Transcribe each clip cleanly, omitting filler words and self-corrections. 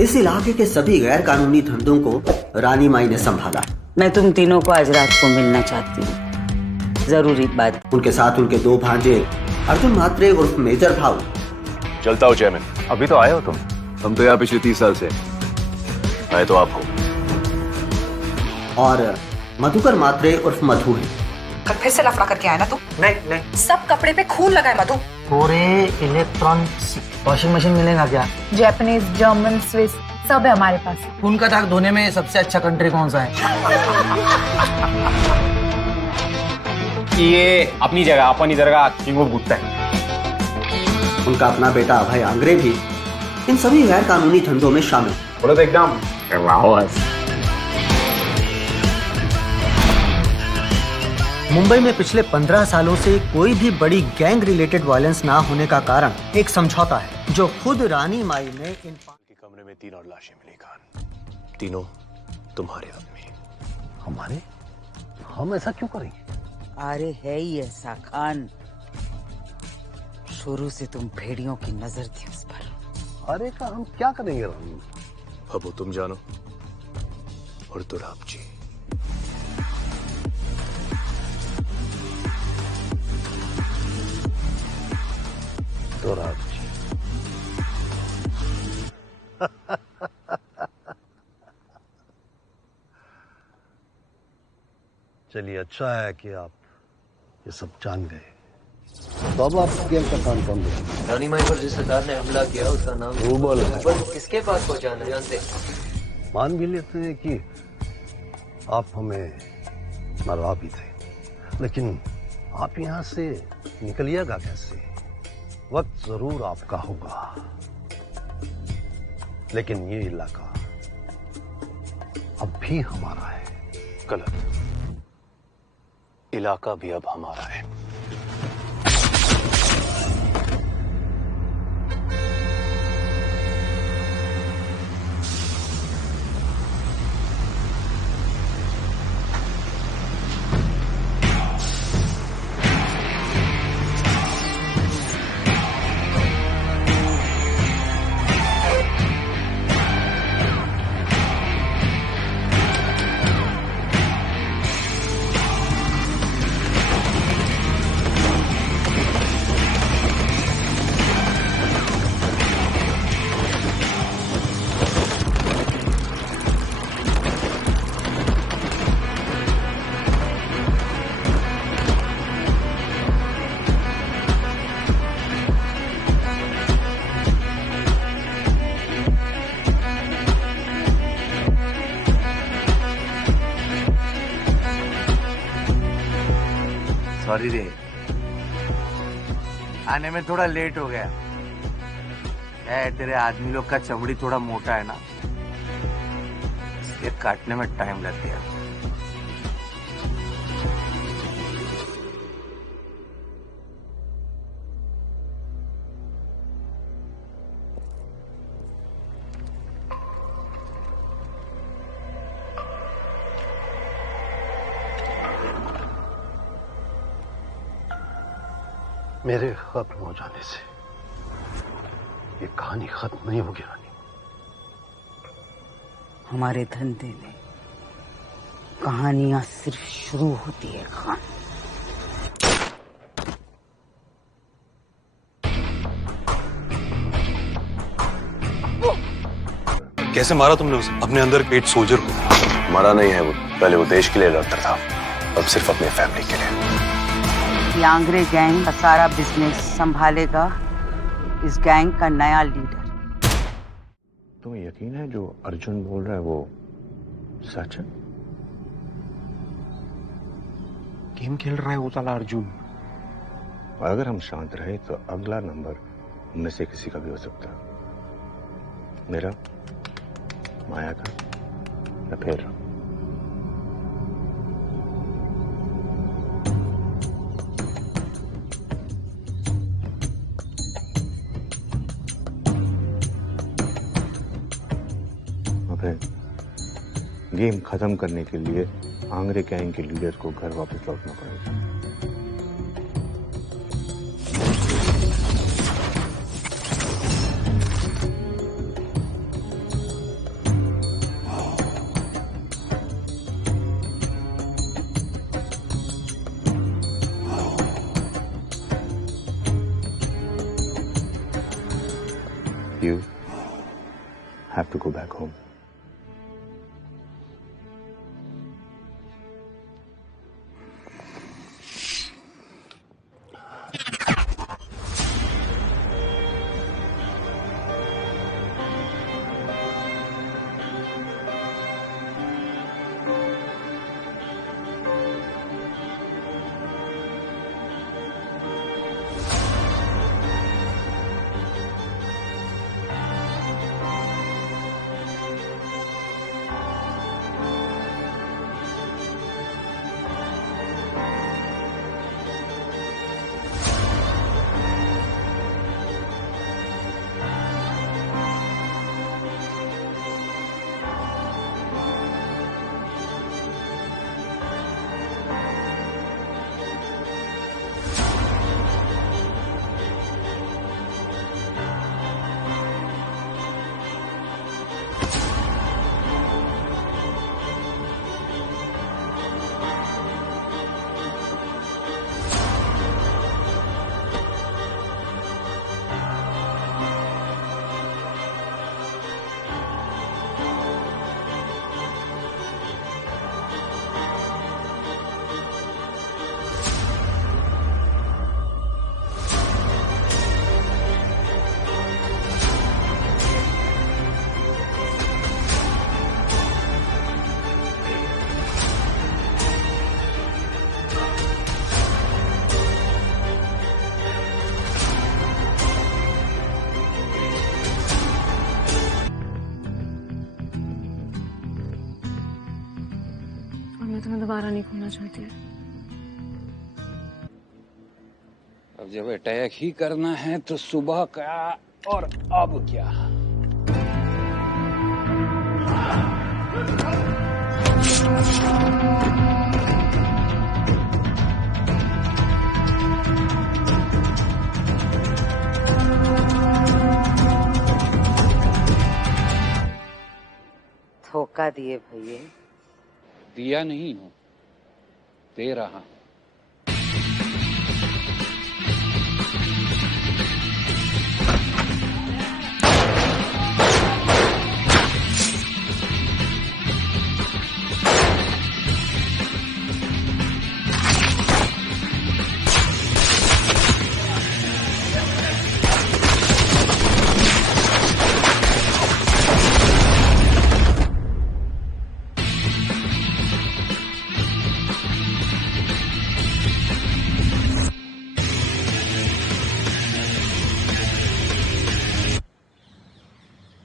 इस इलाके के सभी गैर कानूनी धंधों को रानी माई ने संभाला। मैं तुम तीनों को आज रात को मिलना चाहती हूँ, जरूरी बात। उनके साथ उनके दो भांजे अर्जुन म्हात्रे उर्फ मेजर भाऊ। चलता हूँ चेयरमैन। अभी तो आए हो तुम? हम तो यहाँ पिछले 30 साल से आए तो आप हो। और मधुकर म्हात्रे उर्फ मधु है। कल फिर से लफड़ा करके आया ना तू? नहीं। सब कपड़े पे खून लगा है मधु। पूरे इलेक्ट्रॉन वॉशिंग मशीन मिलेगा क्या? जापानीज, जर्मन, स्विस सब है हमारे पास। खून का दाग धोने में सबसे अच्छा कंट्री कौन सा है? ये अपनी जगह अपनी जगह किंग ऑफ गुप्ता है। उनका अपना बेटा अभय आंग्रे भी इन सभी गैर कानूनी धंधों में शामिल। बोलो तो एकदम मुंबई में पिछले 15 सालों से कोई भी बड़ी गैंग रिलेटेड वायलेंस ना होने का कारण एक समझौता है जो खुद रानी माई ने इन कमरे में 3 और लाशें मिली खान। तीनों तुम्हारे आदमी। हमारे? हम ऐसा क्यों करेंगे? अरे है ही ऐसा खान, शुरू से तुम भेड़ियों की नजर थी उस पर। अरे का हम क्या करेंगे रानी? अब वो तुम जानो और दुराब जी। दुराब जी। चलिए अच्छा है कि आप ये सब जान गए। तो अब आप गेम का काम कौन देखेंगे? रानी माई पर जिस सरदार ने हमला किया उसका नाम रूबल है। पर किसके पास पहुंचाना जानते? मान भी लेते हैं कि आप हमें मरवा भी थे, लेकिन आप यहाँ से निकलिएगा कैसे? वक्त जरूर आपका होगा, लेकिन ये इलाका अब भी हमारा है। गलत। इलाका भी अब हमारा है। सॉरी रे, आने में थोड़ा लेट हो गया। है तेरे आदमी लोग का चमड़ी थोड़ा मोटा है ना, इसलिए काटने में टाइम लग गया। मेरे खत्म हो जाने से ये कहानी खत्म नहीं होगी रानी। हमारे धंधे में कहानियां सिर्फ शुरू होती है खान। कैसे मारा तुमने उसे? अपने अंदर 8 सोल्जर को। मारा नहीं है वो, पहले वो देश के लिए लड़ता था, अब सिर्फ अपने फैमिली के लिए। ये आंग्रे गैंग का सारा बिजनेस संभालेगा इस गैंग का नया लीडर। तुम्हें यकीन है जो अर्जुन बोल रहा है वो सच है? गेम खेल रहा है वो साला अर्जुन। अगर हम शांत रहे तो अगला नंबर उनमें से किसी का भी हो सकता है। मेरा, माया का या फिर गेम खत्म करने के लिए आंग्रे गैंग के लीडर को घर वापस लौटना पड़ेगा। have to go back home. मैं तुम्हें दोबारा नहीं खोना चाहती। अब जब अटैक ही करना है तो सुबह क्या और अब क्या? धोखा दिए भैया। दिया नहीं हूं, दे रहा हूं।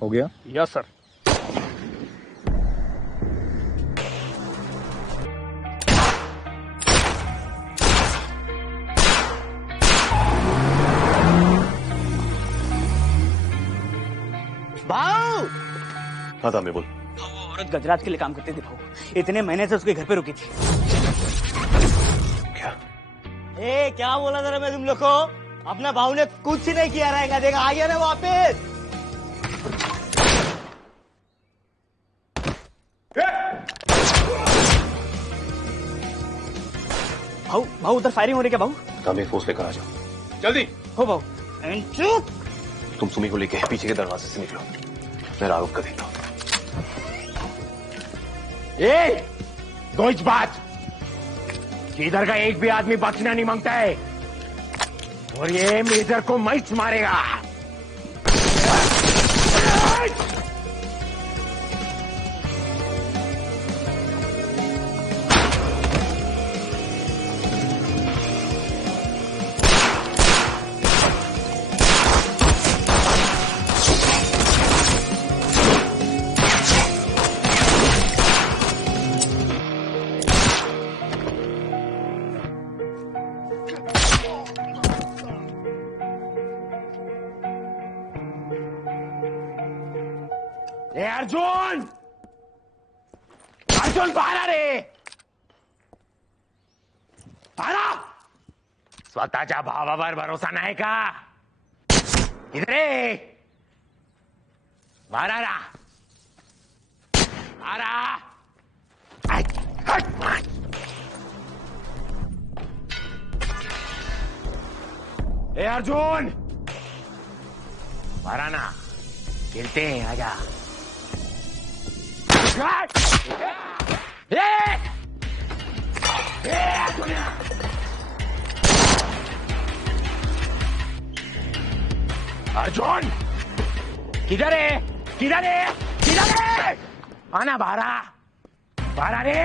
हो गया? Yes sir. भाऊ हाँ था मैं बोल। वो औरत गजराज के लिए काम करती थी भाऊ, इतने महीने से उसके घर पे रुकी थी। क्या? ए क्या बोला जरा मैं तुम लोग को? अपना भाऊ ने कुछ नहीं किया रहेगा, देखा आ गया ना वापस। भाऊ भाऊ उधर फायरिंग हो रही है क्या भाऊ? हमें फोर्स लेकर आ जाओ जल्दी। हो भाऊ। चुप। तुम सुमी को लेके पीछे के दरवाजे से निकलो, मैं राघव का देखता हूं। दो बात कि इधर का एक भी आदमी बचना नहीं मांगता है और ये मेजर को मैच मारेगा। ए अर्जुन, अर्जुन बाहर आ रे, बाहर आ। स्वतःच्या भावावर भरोसा नाही का? इधर ये, बाहर आ रहा, आ रहा। ए अर्जुन, बाहर आना, खेलते हैं, आजा। अर्जुन किधर है किधर है किधर है आना बारह बारह रे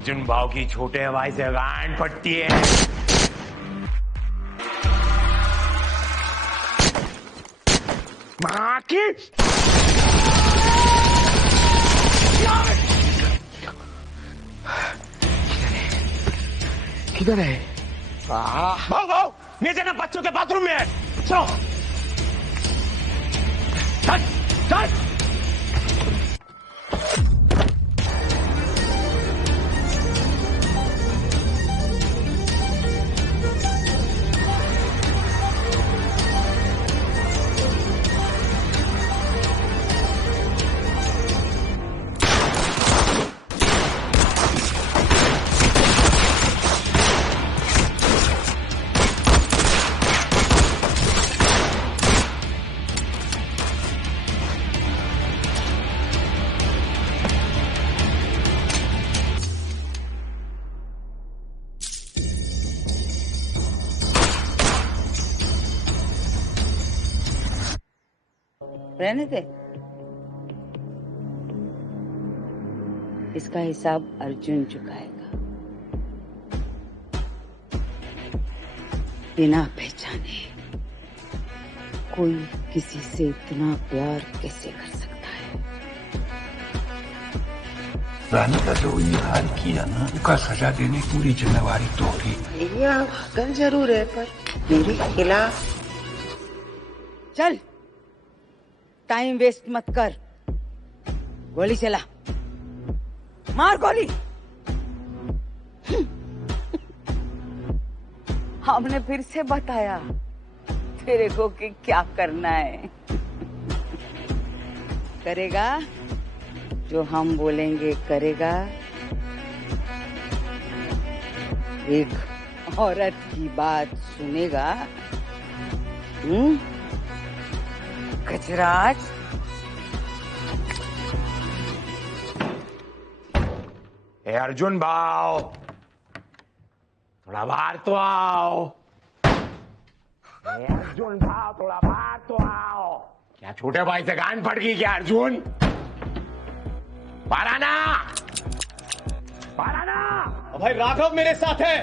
अर्जुन भाव की छोटे भाई से गांड पड़ती है। मां की किधर है भाव भाव नीचे ना बच्चों के बाथरूम में है। चलो चल चल रहने दे, इसका हिसाब अर्जुन चुकाएगा। बिना पहचाने कोई किसी से इतना प्यार कैसे कर सकता है? रानी का जो ये हाल किया ना, उसका सजा देने की पूरी जिम्मेवारी तोहरी। कल जरूर है पर मेरे खिलाफ। चल टाइम वेस्ट मत कर, गोली चला, मार गोली। हमने फिर से बताया तेरे को कि क्या करना है। करेगा जो हम बोलेंगे, करेगा। एक औरत की बात सुनेगा। गजराज ए अर्जुन भाव थोड़ा बाहर तो आओ। ए अर्जुन भाव थोड़ा बाहर तो आओ। क्या छोटे भाई से गांड पड़ गई क्या अर्जुन? बाहर आना, बाहर आना। भाई राघव मेरे साथ है,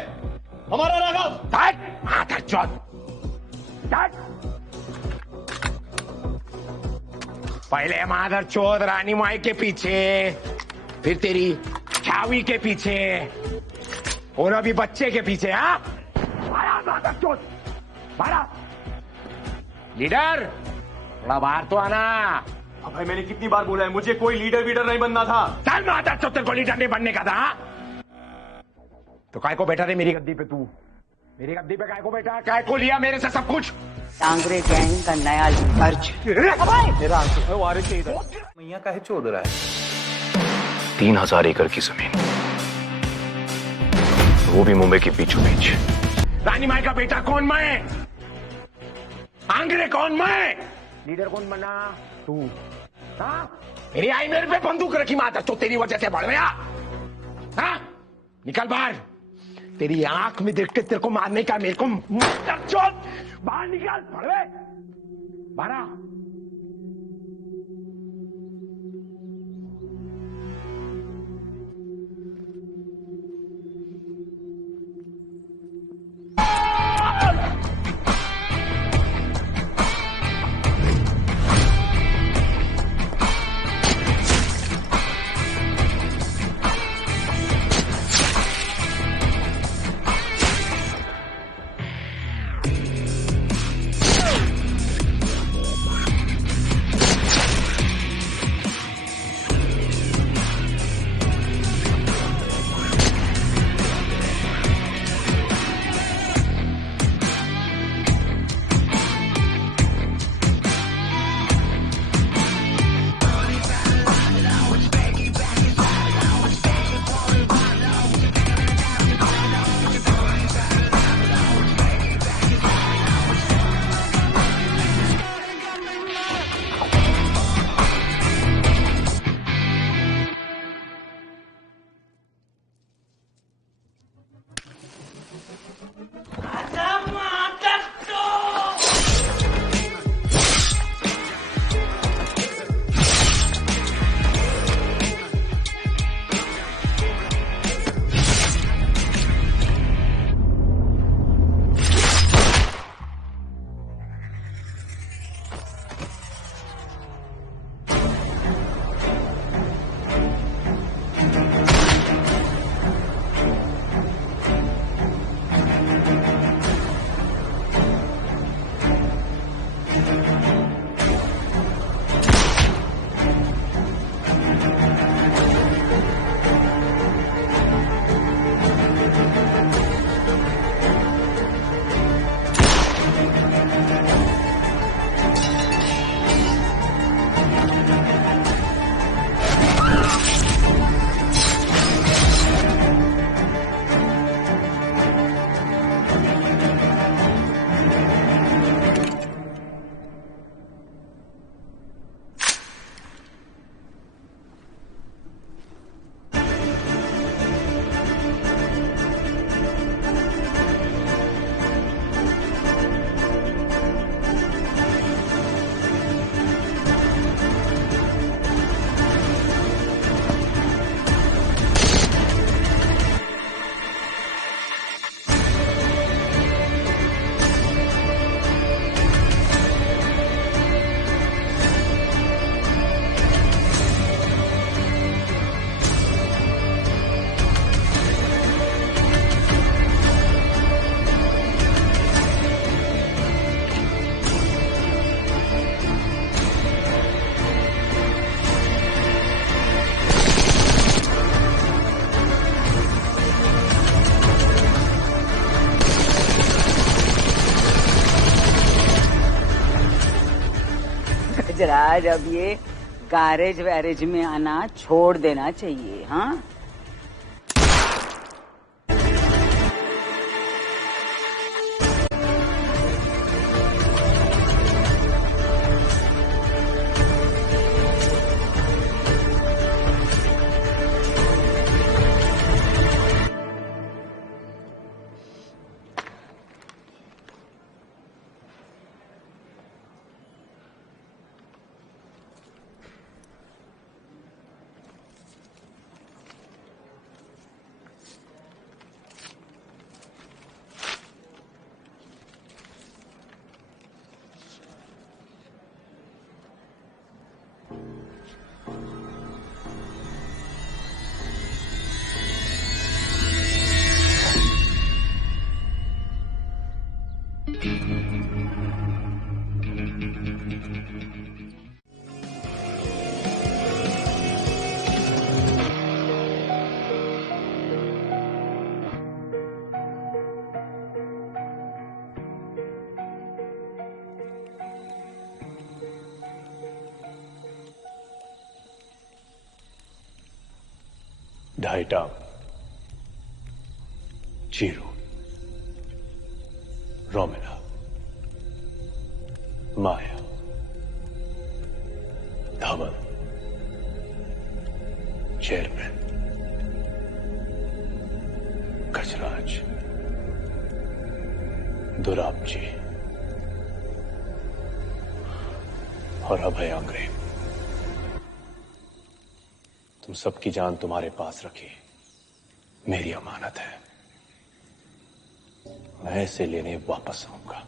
हमारा राघव। माधर चौथ पहले माधर चौथ रानी माई के पीछे, फिर तेरी छावी के पीछे और अभी बच्चे के पीछे। हाँ माधर चौथ बारा लीडर थोड़ा बाहर तो आना। भाई मैंने कितनी बार बोला है, मुझे कोई लीडर वीडर नहीं बनना था। चल माधर चौथ तेरे को लीडर नहीं बनने का था। तो काय को बैठा थे मेरी गद्दी पे? तू मेरी गद्दी पे काय को बैठा? काय को लिया मेरे से सब कुछ? टांगरे गैंग का नया मैया का है चोद रहा है। 3000 एकड़ की जमीन, वो भी मुंबई के बीचों बीच। रानी माई का बेटा कौन? मैं। आंगरे कौन? मैं। लीडर कौन बना? तू। हाँ मेरी आई मेरे पे बंदूक रखी माता तो तेरी वजह से बढ़ गया। हाँ निकल बाहर, तेरी आंख में देख के तेरे को मारने का मेरे को बाहर निकल, बढ़वे बाहर। गजराज अब ये गैरेज वैरेज में आना छोड़ देना चाहिए। हाँ, ढाईटा, चीरू, रोमिला, माया, धवल, चेयरमैन, गजराज, दुराबजी और अभय आंग्रे। तुम सबकी जान तुम्हारे पास रखी मेरी अमानत है। मैं इसे लेने वापस आऊंगा।